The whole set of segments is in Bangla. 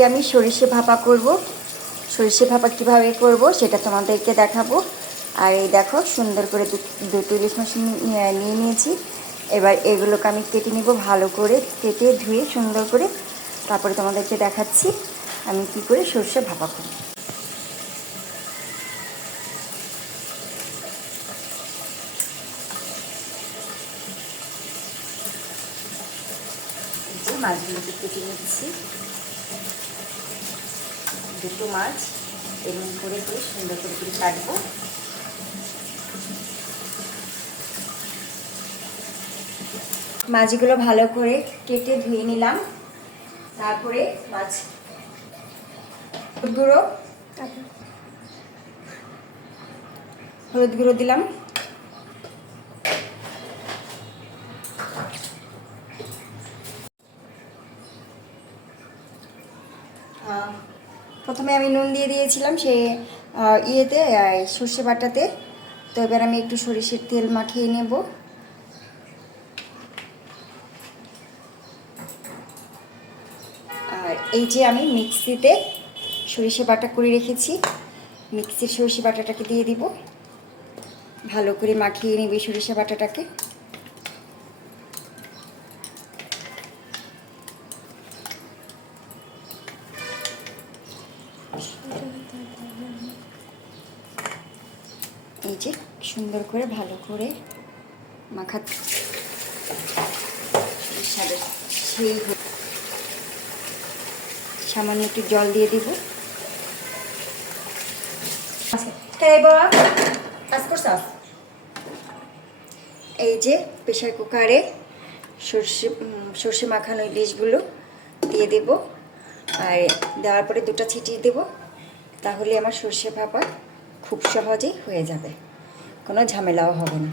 আজকে আমি সরিষে ভাপা করব। সরিষে ভাপা কিভাবে করব সেটা তোমাদেরকে দেখাবো। আর এই দেখো সুন্দর করে দুটো ইলিশ মাছ নিয়ে নিয়েছি। এবার এগুলোকে আমি কেটে নিব, ভালো করে কেটে ধুয়ে সুন্দর করে। তারপরে তোমাদেরকে দেখাচ্ছি আমি কি করে সরিষে ভাপা করি। যে মাছগুলোকে কেটে নিচ্ছি, দুটো মাছ এরকম করে করে সুন্দর করে করে কাটবো। মাছগুলো ভালো করে কেটে ধুয়ে নিলাম। তারপরে মাছ হলুদ গুঁড়ো দিলাম, প্রথমে আমি নুন দিয়ে দিয়েছিলাম সে ইয়েতে সর্ষে বাটাতে। তো এবার আমি একটু সরিষার তেল মাখিয়ে নেব। আর এই যে আমি মিক্সিতে সরিষা বাটা করে রেখেছি, মিক্সির সরিষা বাটাটাকে দিয়ে দিব। ভালো করে মাখিয়ে নেবে সরিষা বাটাটাকে। এই যে সুন্দর করে ভালো করে মাখা সেই সামান্য একটু জল দিয়ে দিব। এই যে প্রেশার কুকারে সর্ষে মাখানো ইলিশগুলো দিয়ে দেব। আর দেওয়ার পরে দুটো ছিটিয়ে দেব। তাহলে আমার সর্ষে ভাপা খুব সহজেই হয়ে যাবে, কোনো ঝামেলাও হবে না।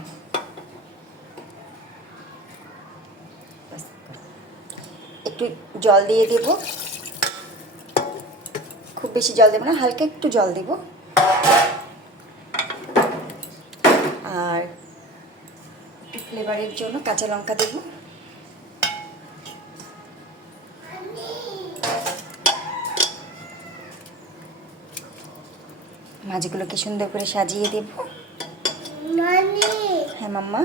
একটু জল দিয়ে দেব, খুব বেশি জল দেব না, হালকা একটু জল দেব। আর একটু ফ্লেভারের জন্য কাঁচা লঙ্কা দেব। মাছগুলোকে সুন্দর করে সাজিয়ে দেব। হ্যাঁ মাম্মা,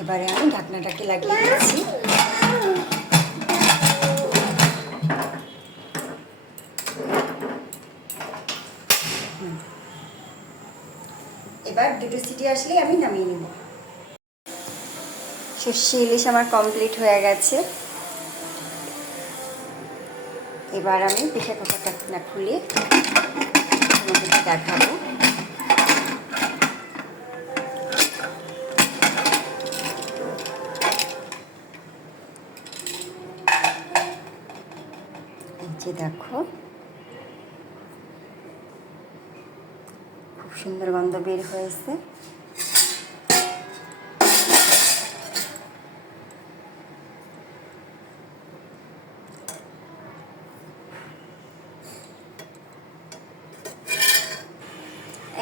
এবারে আমি ঢাকনাটাকে লাগিয়ে দিচ্ছি। এবার দুটো সিটি আসলেই আমি নামিয়ে নেব। সর্ষে ইলিশ আমার কমপ্লিট হয়ে গেছে। এবার আমি প্রেসার কুকারটা না খুলে তোমাদেরকে দেখাবো। এই যে দেখো খুব সুন্দর গন্ধ বের হয়েছে।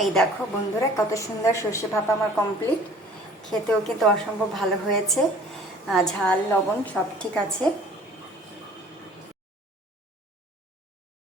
এই দেখো বন্ধুরা কত সুন্দর সর্ষে ভাপা আমার কমপ্লিট। খেতেও কিন্তু অসম্ভব ভালো হয়েছে, ঝাল লবণ সব ঠিক আছে।